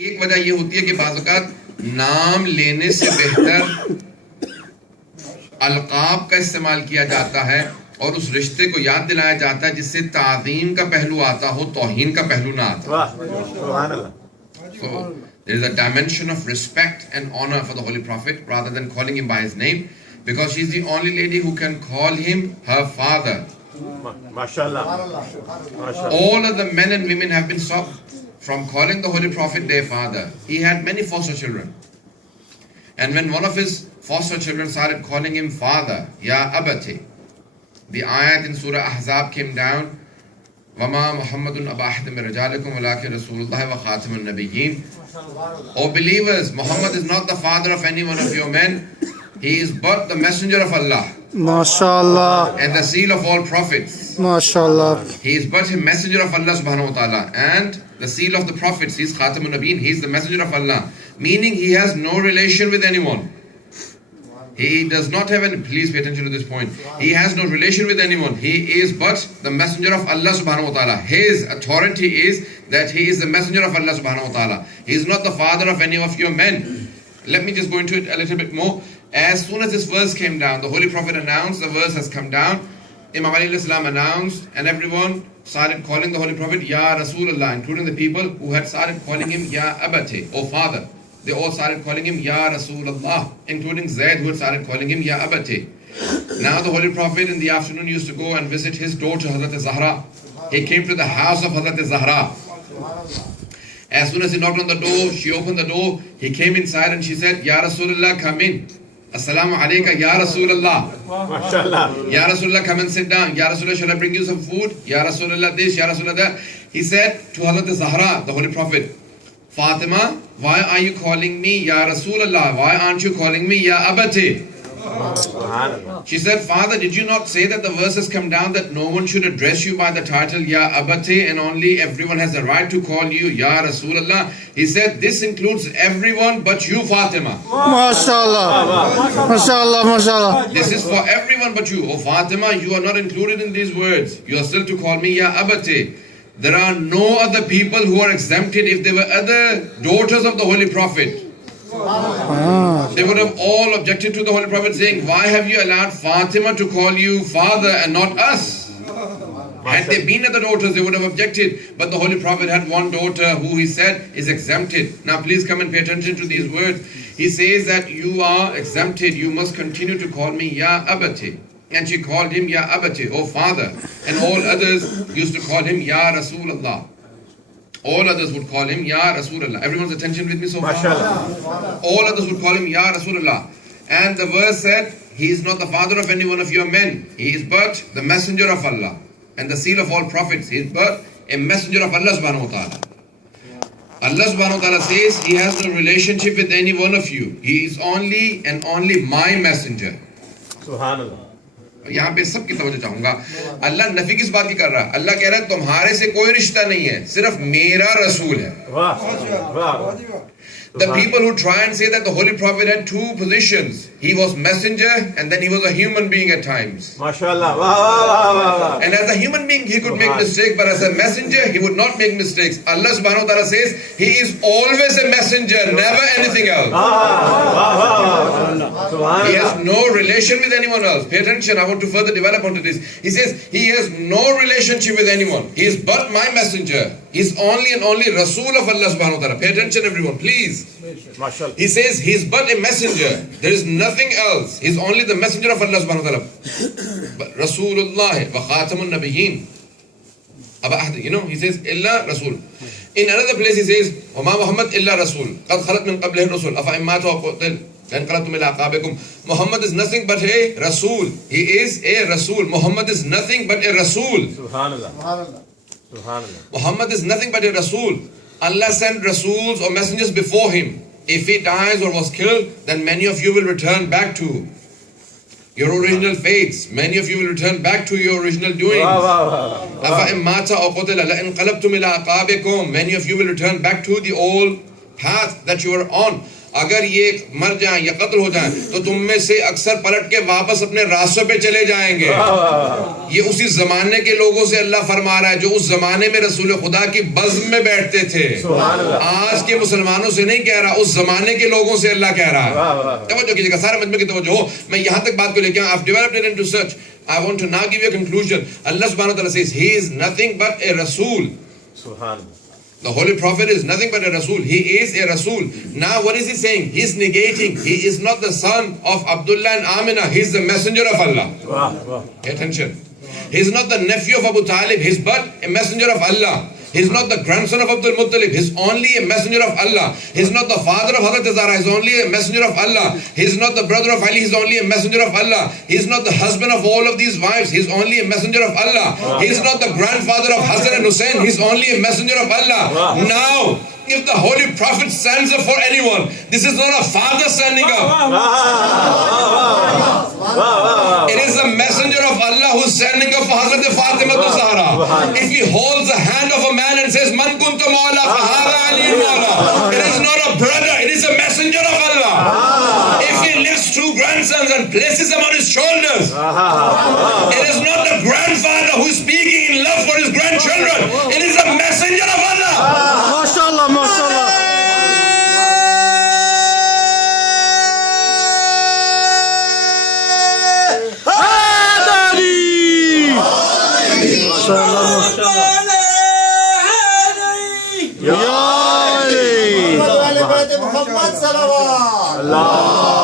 एक वजह ये होती है कि बाज़ औक़ात नाम लेने से बेहतर अलक़ाब का इस्तेमाल किया जाता है और उस रिश्ते को याद दिलाया जाता है जिससे ताज़ीम का पहलू आता हो, तौहीन का पहलू ना आता। So there is a dimension of respect and honor for the Holy Prophet rather than calling him by his name, because she is the only lady who can call him her father. MashaAllah. All of the men and women have been stopped from calling the Holy Prophet their father. He had many foster children. And when one of his foster children started calling him father, Ya Abati, the ayat in Surah Ahzab came down, Wama Muhammadun Aba Ahadin min Rijalikum walakin Rasulullah wa Khatamun Nabiyyin. O believers, Muhammad is not the father of any one of your men. He is but the messenger of Allah. MashaAllah. And the seal of all prophets. MashaAllah. He is but a messenger of Allah subhanahu wa ta'ala. And the seal of the prophets, he is Khatamun Nabiyyin, he is the messenger of Allah. Meaning he has no relation with anyone. He does not have any, please pay attention to this point. He has no relation with anyone. He is but the messenger of Allah subhanahu wa ta'ala. His authority is that he is the messenger of Allah subhanahu wa ta'ala. He is not the father of any of your men. Let me just go into it a little bit more. As soon as this verse came down, the Holy Prophet announced the verse has come down. Imam Ali al-Islam announced, and everyone started calling the Holy Prophet Ya Rasulullah, including the people who had started calling him Ya Abati, O Father. They all started calling him Ya Rasulullah, including Zayd, who had started calling him Ya Abati. Now the Holy Prophet in the afternoon used to go and visit his daughter Hazrat Zahra. He came to the house of Hazrat Zahra. As soon as he knocked on the door, she opened the door. He came inside and she said, Ya Rasulullah, come in. Assalamu alaikum, Ya Rasulullah. MashaAllah. Ya Rasulullah, come and sit down. Ya Rasulullah, shall I bring you some food? Ya Rasulullah this, Ya Rasulullah that. He said to Hazrat Zahra, the Holy Prophet, Fatima, why are you calling me Ya Rasulullah? Why aren't you calling me Ya Abati? She said, Father, did you not say that the verse has come down that no one should address you by the title Ya Abati and only everyone has the right to call you Ya Rasulullah? He said, this includes everyone but you, Fatima. MashaAllah. MashaAllah. MashaAllah. This is for everyone but you. Oh Fatima, you are not included in these words. You are still to call me Ya Abati. There are no other people who are exempted. If there were other daughters of the Holy Prophet, they would have all objected to the Holy Prophet, saying, why have you allowed Fatima to call you father and not us? Had they been other daughters, they would have objected. But the Holy Prophet had one daughter who he said is exempted. Now please come and pay attention to these words. He says that you are exempted. You must continue to call me Ya Abati. And she called him Ya Abati, O Father. And all others used to call him Ya Rasulullah. All others would call him Ya Rasulullah. Everyone's attention with me so far? MashaAllah. All others would call him Ya Rasulullah. And the verse said, he is not the father of any one of your men. He is but the messenger of Allah. And the seal of all prophets. He is but a messenger of Allah subhanahu wa ta'ala. Allah subhanahu wa ta'ala says, he has no relationship with any one of you. He is only and only my messenger. Subhanallah. यहाँ पे सबकी तवज्जो चाहूंगा। अल्लाह नफी किस बात की कर रहा है? अल्लाह कह रहा है तुम्हारे से कोई रिश्ता नहीं है, सिर्फ मेरा रसूल है। The people who try and say that the Holy Prophet had two positions, he was messenger and then he was a human being at times. MashaAllah. And as a human being he could make mistakes, but as a messenger he would not make mistakes. Allah subhanahu wa ta'ala says he is always a messenger, never anything else. He has no relation with anyone else. Pay attention, I want to further develop onto this. He says he has no relationship with anyone. He is but my messenger. He is only and only Rasul of Allah subhanahu wa ta'ala. Pay attention everyone, please. MashaAllah. He says he is but a messenger. There is nothing else. He is only the messenger of Allah subhanahu wa ta'ala. But Rasulullah wa Khatamun Nabiyyin. You know, he says illa Rasul. In another place he says Wama Muhammad illa Rasul. Qad khalat min qablihi Rasul. Afa imma tuqtil. Muhammad is nothing but a Rasul. He is a Rasul. Muhammad is nothing but a Rasul. Subhanallah. Muhammad is nothing but a Rasul. Allah sent Rasuls or messengers before him. If he dies or was killed, then many of you will return back to your original faiths. Many of you will return back to your original doings. Many of you will return back to the old path that you are on. अगर ये मर जाएं या कत्ल हो जाएं तो तुम में से अक्सर पलट के वापस अपने रास्तों पे चले जाएंगे। ये उसी जमाने के लोगों से अल्लाह फरमा रहा है जो उस जमाने में रसूल खुदा की बज़्म में बैठते थे। आज के मुसलमानों से नहीं कह रहा, उस जमाने के लोगों से अल्लाह कह रहा है। तवज्जो कीजिएगा, सारे मजमे की तवज्जो हो। मैं यहाँ तक बात को लेके I've developed it into such. I want to now give you a conclusion. Allah subhanahu wa ta'ala says he is nothing but a Rasul. Subhanallah. The Holy Prophet is nothing but a Rasul. He is a Rasul. Now what is he saying? He is negating. He is not the son of Abdullah and Amina. He is the messenger of Allah. Pay attention. He is not the nephew of Abu Talib. He is but a messenger of Allah. He is not the grandson of Abdul Muttalib. He is only a messenger of Allah. He is not the father of Hazrat Zara. He is only a messenger of Allah. He is not the brother of Ali. He is only a messenger of Allah. He is not the husband of all of these wives. He is only a messenger of Allah. He is not the grandfather of Hassan and Hussein. He is only a messenger of Allah. Now, if the Holy Prophet stands up for anyone, this is not a father standing up. It is the messenger of Allah who is standing up for Hazrat Fatima Zahra. If he holds the hand of a man and says, Man kunta mawla fahara Ali mawla, it is not a brother, it is a messenger of Allah. If he lifts two grandsons and places them on his shoulders, it is not the grandfather who is speaking in love for his grandchildren, it is a messenger of Allah. MashaAllah, MashaAllah. Allah.